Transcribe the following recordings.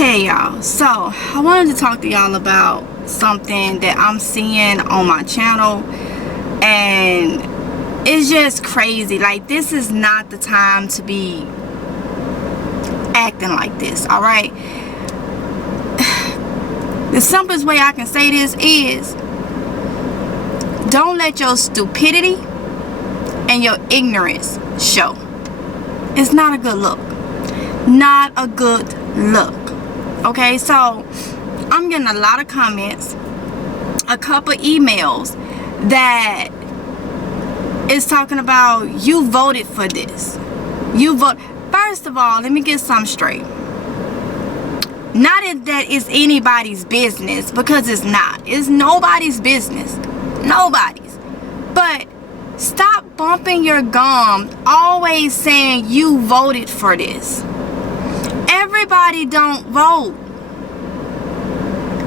Hey y'all, so I wanted to talk to y'all about something that I'm seeing on my channel, and it's just crazy. Like, this is not the time to be acting like this, all right? The simplest way I can say this is, don't let your stupidity and your ignorance show. It's not a good look. Not a good look. Okay, so I'm getting a lot of comments, a couple emails that is talking about, you voted for this. You vote. First of all, let me get something straight. Not that it's anybody's business, because it's not. It's nobody's business. Nobody's. But stop bumping your gum always saying you voted for this. Everybody don't vote.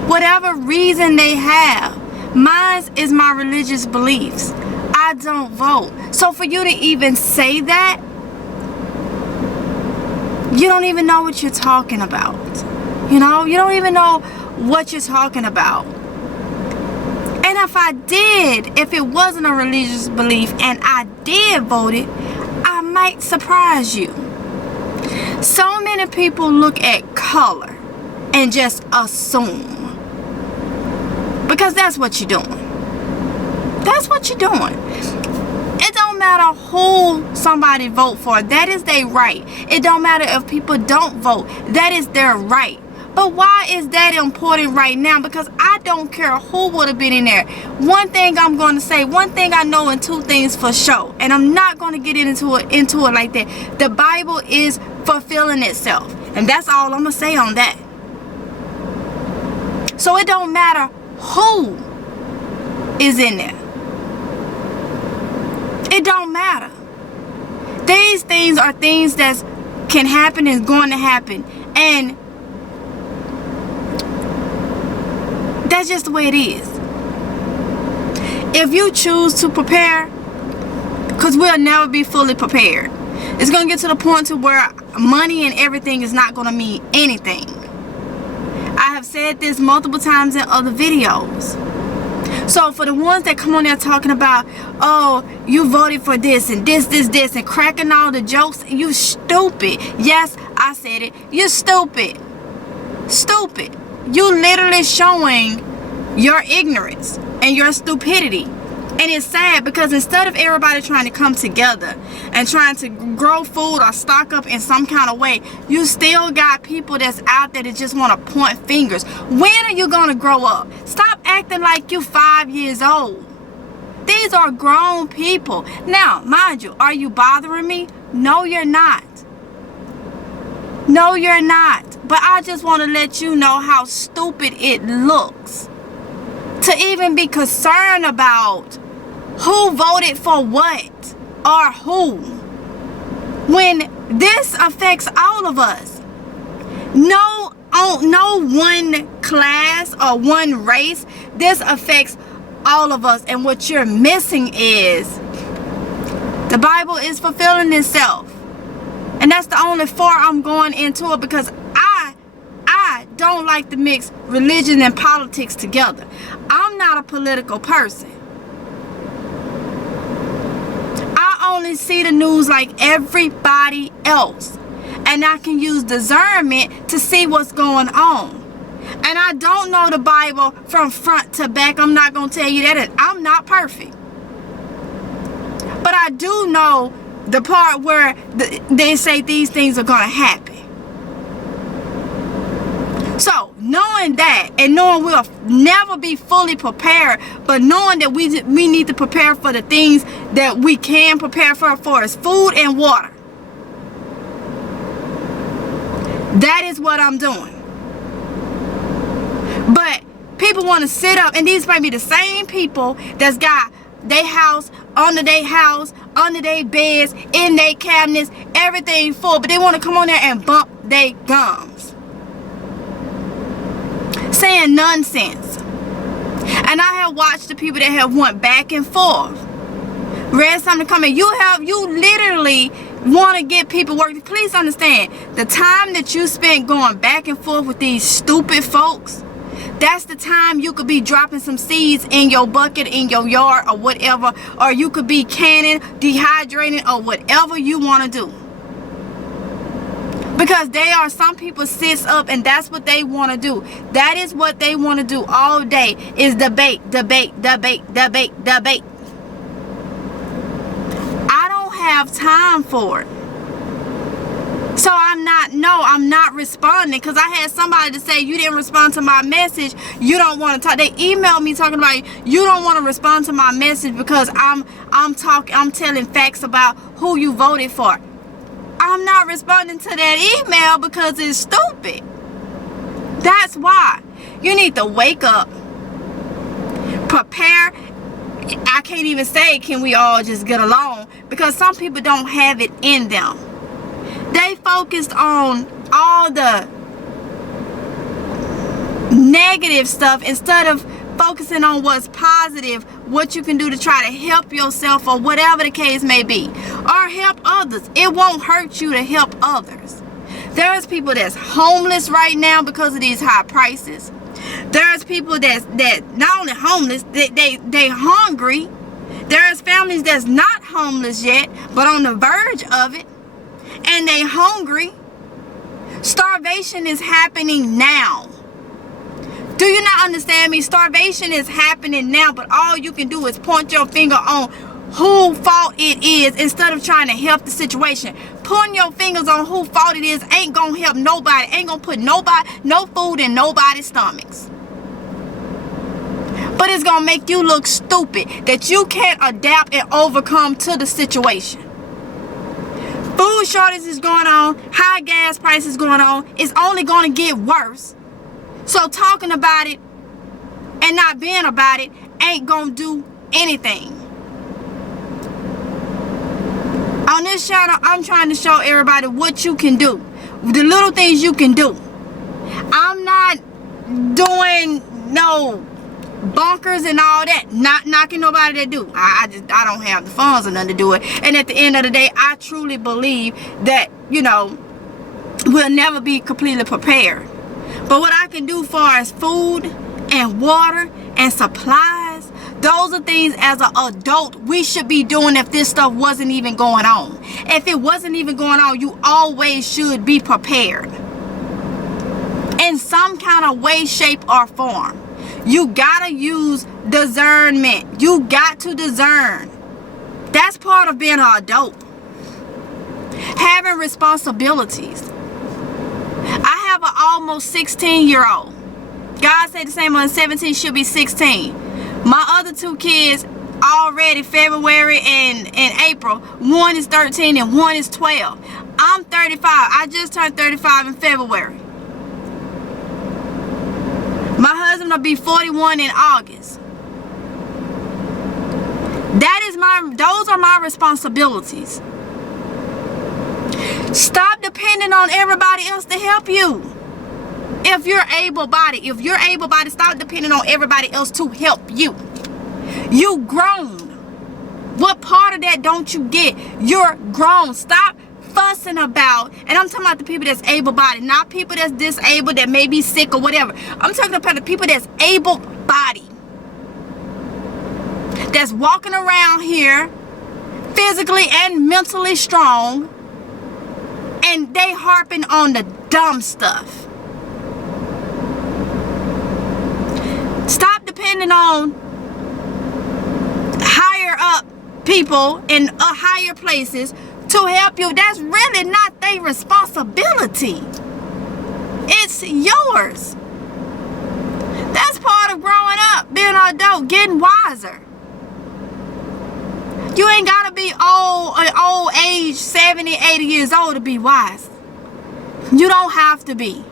Whatever reason they have. Mine is my religious beliefs. I don't vote. So for you to even say that, you don't even know what you're talking about. You know, you don't even know what you're talking about. And if I did, if it wasn't a religious belief and I did vote it, I might surprise you. So many people look at color and just assume. Because that's what you're doing. That's what you're doing. It don't matter who somebody vote for. That is their right. It don't matter if people don't vote. That is their right. But why is that important right now? Because I don't care who would have been in there. One thing I'm going to say, one thing I know, and two things for sure. And I'm not going to get into it like that. The Bible is fulfilling itself. And that's all I'm going to say on that. So it don't matter who is in there. It don't matter. These things are things that can happen and is going to happen. And that's just the way it is. If you choose to prepare, because we'll never be fully prepared. It's going to get to the point to where money and everything is not going to mean anything. I have said this multiple times in other videos. So for the ones that come on there talking about, oh, you voted for this and this, and cracking all the jokes, you stupid. Yes, I said it. You're stupid. Stupid. You literally showing your ignorance and your stupidity. And it's sad because instead of everybody trying to come together and trying to grow food or stock up in some kind of way, you still got people that's out there that just want to point fingers. When are you going to grow up? Stop acting like you 5 years old. These are grown people. Now, mind you, are you bothering me? No, you're not. No, you're not. But I just want to let you know how stupid it looks to even be concerned about who voted for what or who, when this affects all of us. No one class or one race. This affects all of us. And what you're missing is the Bible is fulfilling itself. And that's the only far I'm going into it, because I don't like to mix religion and politics together. I'm not a political person. I only see the news like everybody else. And I can use discernment to see what's going on. And I don't know the Bible from front to back. I'm not going to tell you that. And I'm not perfect. But I do know the part where they say these things are going to happen. So, knowing that, and knowing we'll never be fully prepared, but knowing that we need to prepare for the things that we can prepare for is food and water. That is what I'm doing. But people want to sit up, and these might be the same people that's got their house, under their beds, in their cabinets, everything full, but they want to come on there and bump their gums, saying nonsense. And I have watched the people that have went back and forth, read something come in. You literally want to get people working. Please understand, the time that you spent going back and forth with these stupid folks, that's the time you could be dropping some seeds in your bucket, in your yard, or whatever. Or you could be canning, dehydrating, or whatever you want to do. Because some people sits up and that's what they want to do. That is what they want to do all day, is debate. I don't have time for it. So I'm not responding, because I had somebody to say, you didn't respond to my message, you don't want to talk. They emailed me talking about, you don't want to respond to my message because I'm telling facts about who you voted for. I'm not responding to that email because it's stupid. That's why. You need to wake up, prepare. I can't even say, can we all just get along? Because some people don't have it in them. They focused on all the negative stuff instead of focusing on what's positive, what you can do to try to help yourself, or whatever the case may be, or help others. It won't hurt you to help others. There's people that's homeless right now because of these high prices. There's people that not only homeless, they hungry. There's families that's not homeless yet, but on the verge of it, and they hungry. Starvation is happening now. Do you not understand me? Starvation is happening now, but all you can do is point your finger on whose fault it is instead of trying to help the situation. Pointing your fingers on whose fault it is ain't gonna help nobody. Ain't gonna put no food in nobody's stomachs. But it's gonna make you look stupid that you can't adapt and overcome to the situation. Food shortage is going on. High gas prices going on. It's only gonna get worse. So talking about it and not being about it ain't gonna do anything. On this channel, I'm trying to show everybody what you can do. The little things you can do. I'm not doing no bunkers and all that. Not knocking nobody that do. I don't have the funds or nothing to do it. And at the end of the day, I truly believe that, we'll never be completely prepared. But what I can do far as food and water and supplies, those are things as an adult we should be doing if this stuff wasn't even going on. If it wasn't even going on, you always should be prepared. In some kind of way, shape, or form. You gotta use discernment. You got to discern. That's part of being an adult. Having responsibilities. I have an almost 16-year-old. God said the same on 17, she'll be 16. My other two kids already February and April. One is 13 and one is 12. I'm 35. I just turned 35 in February. My husband will be 41 in August. Those are my responsibilities. Stop depending on everybody else to help you. If you're able-bodied, stop depending on everybody else to help you. You grown. What part of that don't you get? You're grown. Stop fussing about, and I'm talking about the people that's able-bodied, not people that's disabled, that may be sick or whatever. I'm talking about the people that's able-bodied, that's walking around here physically and mentally strong, and they harping on the dumb stuff. Stop depending on higher up people in higher places to help you. That's really not their responsibility. It's yours. That's part of growing up, being an adult, getting wiser. You ain't gotta be old age, 70, 80 years old to be wise. You don't have to be.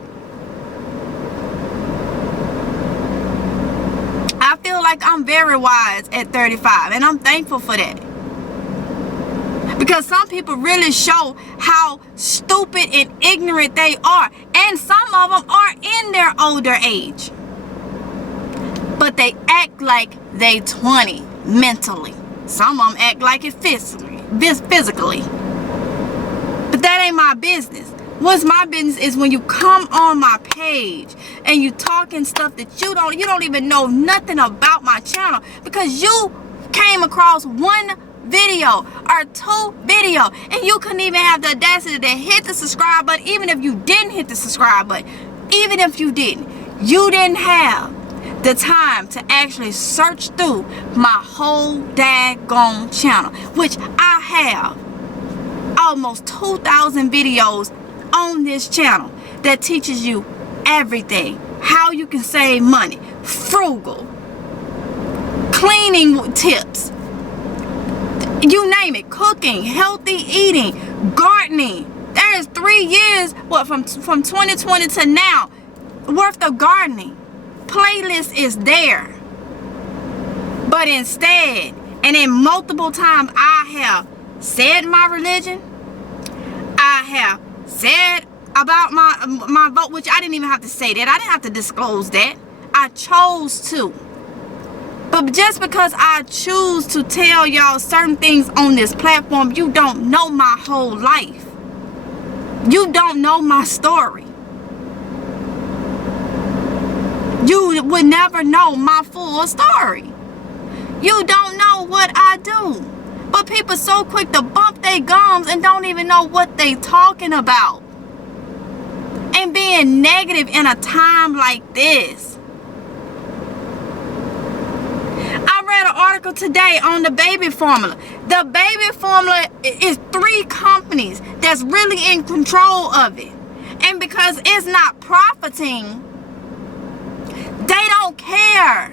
I feel like I'm very wise at 35, and I'm thankful for that. Because some people really show how stupid and ignorant they are. And some of them are in their older age. But they act like they 20 mentally. Some of them act like it physically. But that ain't my business. What's my business is when you come on my page and you talking stuff that you don't even know nothing about my channel, because you came across one video or two video and you couldn't even have the audacity to hit the subscribe button. Even if you didn't hit the subscribe button, even if you didn't have the time to actually search through my whole daggone channel, which I have almost 2,000 videos on this channel that teaches you everything. How you can save money, frugal, cleaning tips, you name it, cooking, healthy eating, gardening. There is 3 years, from 2020 to now, worth of gardening. Playlist is there. But instead, and in multiple times, I have said my religion. I have said about my vote, which I didn't even have to say that. I didn't have to disclose that. I chose to. But just because I choose to tell y'all certain things on this platform, you don't know my whole life. You don't know my story. You would never know my full story. You don't know what I do. But people so quick to bump their gums and don't even know what they talking about. And being negative in a time like this. I read an article today on the baby formula. The baby formula is 3 companies that's really in control of it. And because it's not profiting, they don't care.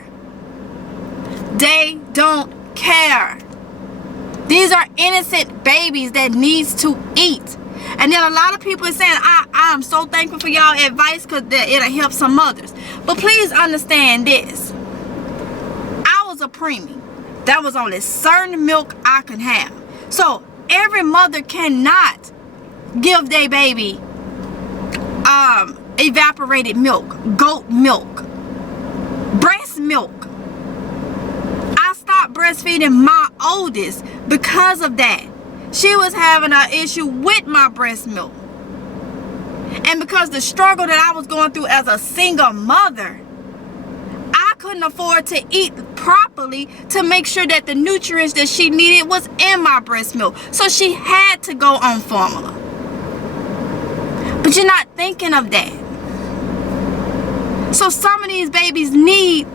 They don't care. These are innocent babies that needs to eat. And then a lot of people are saying, I'm so thankful for y'all advice because it'll help some others. But please understand this. I was a preemie. That was only certain milk I can have. So every mother cannot give their baby evaporated milk, goat milk, breast milk. I stopped breastfeeding my oldest because of that. She was having an issue with my breast milk. And because the struggle that I was going through as a single mother, I couldn't afford to eat properly to make sure that the nutrients that she needed was in my breast milk. So she had to go on formula. But you're not thinking of that. So some of these babies need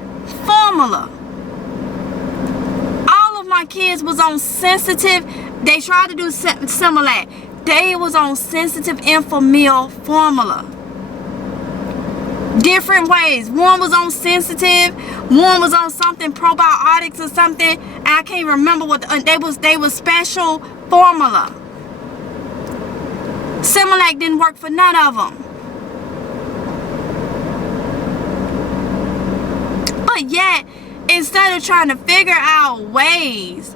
formula. All of my kids was on sensitive. They tried to do similar. They was on sensitive Infamil formula. Different ways. One was on sensitive. One was on something probiotics or something. And I can't remember what they was special formula. Similac didn't work for none of them. But yet, instead of trying to figure out ways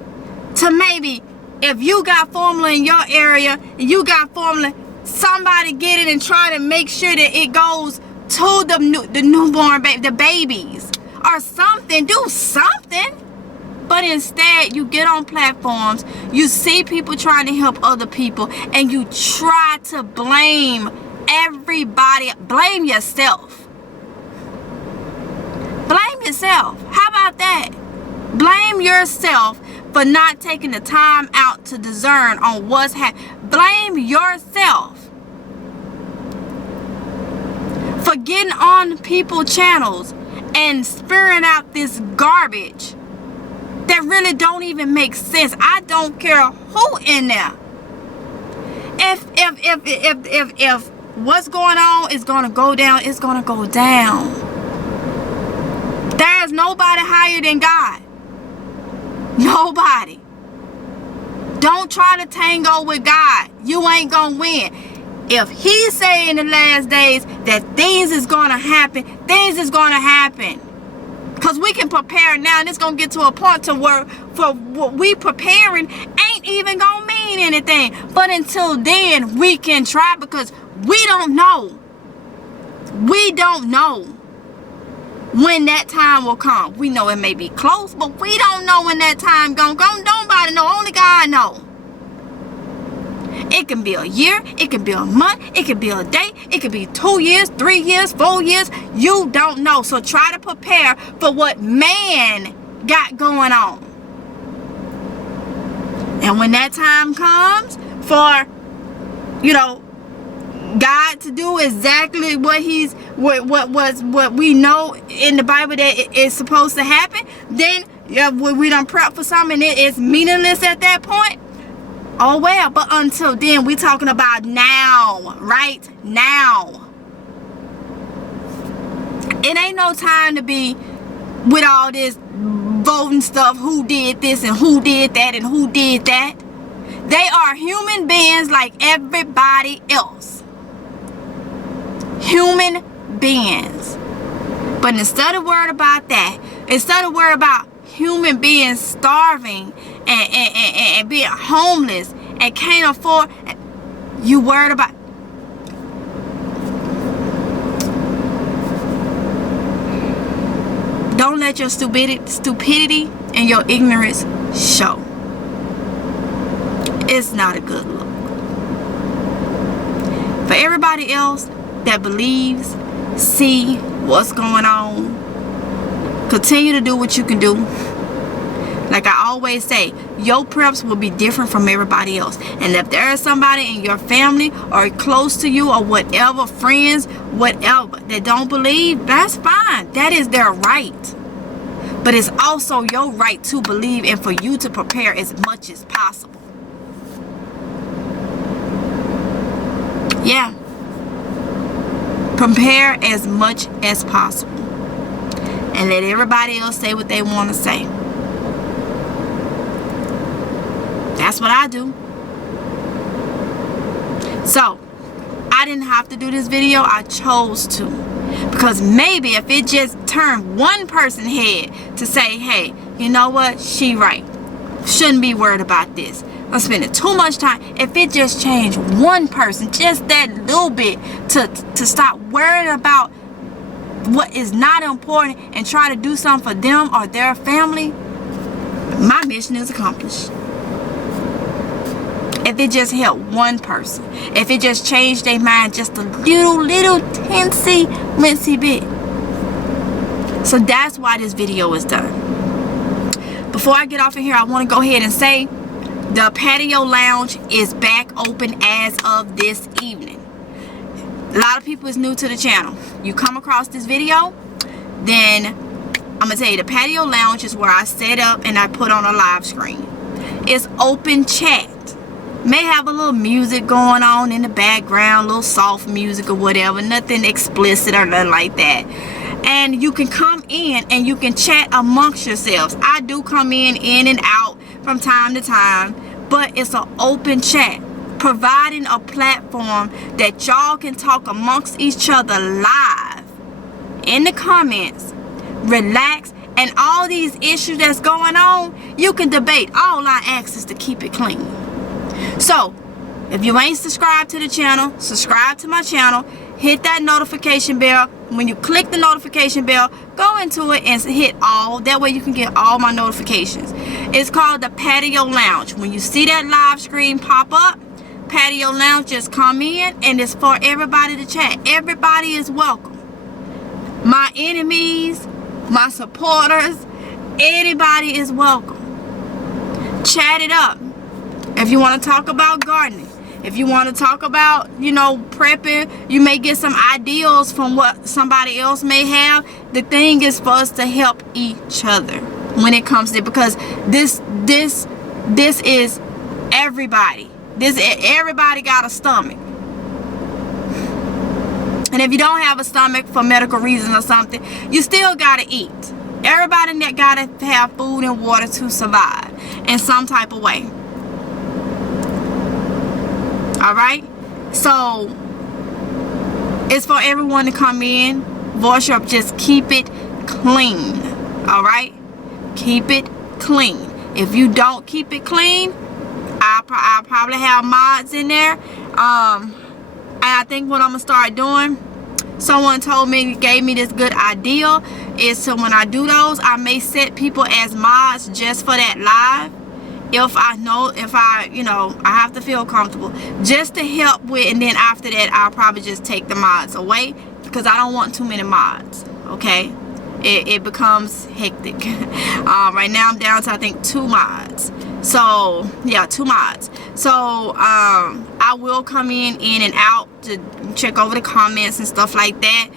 to maybe, if you got formula in your area, and you got formula, somebody get it and try to make sure that it goes to the newborn baby, the babies, or something. Do something. But instead, you get on platforms, you see people trying to help other people, and you try to blame everybody. Blame yourself. Blame yourself. How about that? Blame yourself for not taking the time out to discern on what's happening. Blame yourself for getting on people's channels and spewing out this garbage that really don't even make sense. I don't care who in there. If what's going on is gonna go down, it's gonna go down. There is nobody higher than God. Nobody. Don't try to tango with God. You ain't gonna win. If he say in the last days that things is gonna happen, things is gonna happen. Because we can prepare now, and it's gonna get to a point to where for what we preparing ain't even gonna mean anything. But until then, we can try, because we don't know. We don't know when that time will come. We know it may be close, but we don't know when that time gonna go. Nobody know. Only God know. It can be a year, it can be a month, it can be a day, it can be 2 years, 3 years, 4 years. You don't know. So try to prepare for what man got going on. And when that time comes for, you know, God to do exactly what we know in the Bible that is supposed to happen, then we done prep for something, it is meaningless at that point. Oh well, but until then, we talking about now, right now. It ain't no time to be with all this voting stuff, who did this and who did that and who did that. They are human beings like everybody else. Human beings. But instead of worried about that, instead of worried about human beings starving and being homeless and can't afford, you worried about. Don't let your stupidity and your ignorance show. It's not a good look. For everybody else that believes, see what's going on, continue to do what you can do. Like I always say, your preps will be different from everybody else. And if there is somebody in your family or close to you or whatever, friends, whatever, that don't believe, that's fine. That is their right. But it's also your right to believe and for you to prepare as much as possible. Yeah. Prepare as much as possible. And let everybody else say what they want to say. That's what I do. So, I didn't have to do this video. I chose to. Because maybe if it just turned one person's head to say, hey, you know what? She right. Shouldn't be worried about this. I'm spending too much time. If it just changed one person, just that little bit, to stop worrying about what is not important and try to do something for them or their family, my mission is accomplished. If it just helped one person, if it just changed their mind just a little teensy wincy bit. So that's why this video is done. Before I get off of here, I want to go ahead and say the patio lounge is back open as of this evening. A lot of people is new to the channel. You come across this video, then I'm going to tell you the patio lounge is where I set up and I put on a live screen. It's open chat. May have a little music going on in the background, little soft music or whatever, nothing explicit or nothing like that. And you can come in and you can chat amongst yourselves. I do come in and out from time to time, but it's an open chat, providing a platform that y'all can talk amongst each other live in the comments, relax, and all these issues that's going on, you can debate. All I ask is to keep it clean. So, if you ain't subscribed to the channel, subscribe to my channel, hit that notification bell. When you click the notification bell, go into it and hit all. That way you can get all my notifications. It's called the Patio Lounge. When you see that live screen pop up, Patio Lounge, just come in and it's for everybody to chat. Everybody is welcome. My enemies, my supporters, anybody is welcome. Chat it up. If you want to talk about gardening, if you want to talk about, you know, prepping, you may get some ideas from what somebody else may have. The thing is for us to help each other when it comes to, because this is everybody. Everybody got a stomach. And if you don't have a stomach for medical reasons or something, you still got to eat. Everybody that got to have food and water to survive in some type of way. Alright, so it's for everyone to come in, voice your, just keep it clean. Alright, keep it clean. If you don't keep it clean, I'll probably have mods in there. And I think what I'm gonna start doing, someone told me, gave me this good idea, is so when I do those, I may set people as mods just for that live. if I, you know, I have to feel comfortable just to help with, and then after that I'll probably just take the mods away because I don't want too many mods. Okay, it becomes hectic. Right now I'm down to I think 2 mods. So yeah, 2 mods. So I will come in and out to check over the comments and stuff like that.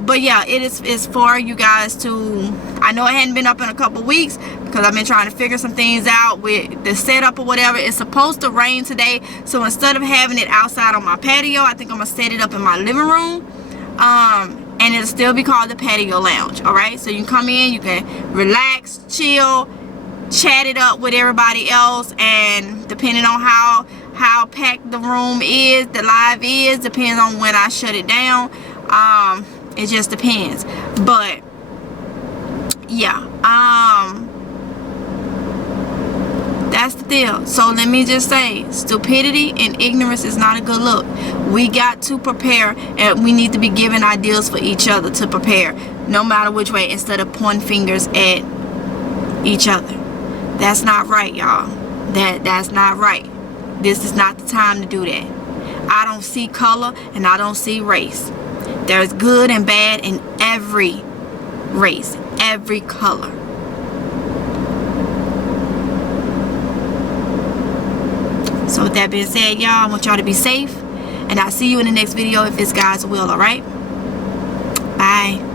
But yeah, it's for you guys to, I know it hadn't been up in a couple weeks because I've been trying to figure some things out with the setup or whatever. It's supposed to rain today, so instead of having it outside on my patio, I think I'm gonna set it up in my living room. And it'll still be called the patio lounge. All right, so you can come in, you can relax, chill, chat it up with everybody else, and depending on how packed the room is, the live is, depends on when I shut it down. It just depends. But yeah, that's the deal. So let me just say, stupidity and ignorance is not a good look. We got to prepare, and we need to be giving ideas for each other to prepare, no matter which way, instead of pointing fingers at each other. That's not right, y'all. That's not right. This is not the time to do that. I don't see color and I don't see race. There's good and bad in every race, every color. So with that being said, y'all, I want y'all to be safe, and I'll see you in the next video if it's God's will. All right, bye.